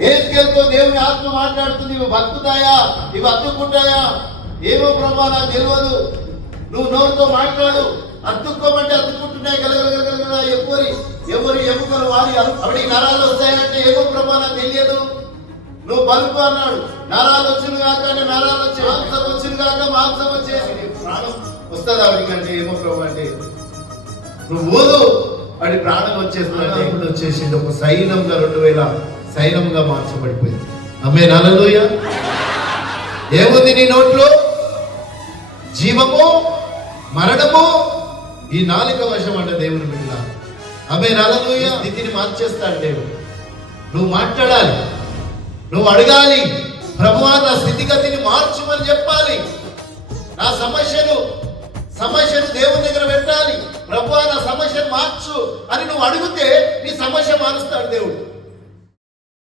ఏసుకెళ్తూ దేవుని ఆత్మ మాట్లాడుతుంది ఇవి బతుకుతాయా? ఇవి అతుక్కుంటాయా? ఏమో ప్రభా నాకు తెలియదు నువ్వు నోరుతో మాట్లాడు. అతుక్కోమంటే అతుక్కుంటున్నాయి. గలగలగలగల ఎవరి ఎవరి ఎముకలు వారి అవి నరాలు వస్తాయంటే ఏమో ప్రభా నాకు తెలియదు. నువ్వు బలుపు అన్నాడు. నరాలు వచ్చిన కాక నరాలు వచ్చి మాంసం వచ్చిన కాక మాంసం వచ్చేసి ప్రాణం వస్తుంది ఆవిడకంటే ఏమో ప్రభు అంటే? నువ్వు వాడి ప్రాణం ఇప్పుడు వచ్చేసింది. ఒక సైన్యంగా రెండు వేల సైన్యంగా మార్చబడిపోయింది. అమ్మే నలలోయ ఏముంది నీ నోట్లో జీవము మరణము ఈ నాలుక వశం అంట దేవుని బిడ్డ. అమ్మే నలలోయ స్థితిని మార్చేస్తాడు దేవుడు. నువ్వు మాట్లాడాలి. నువ్వు అడగాలి. ప్రభువా నా స్థితిగతిని మార్చుమని చెప్పాలి. నా సమస్యను సమస్యను దేవుని దగ్గర పెట్టాలి. ప్రభువా నా సమస్యను మార్చు అని నువ్వు అడిగితే నీ సమస్య మారుస్తాడు దేవుడు.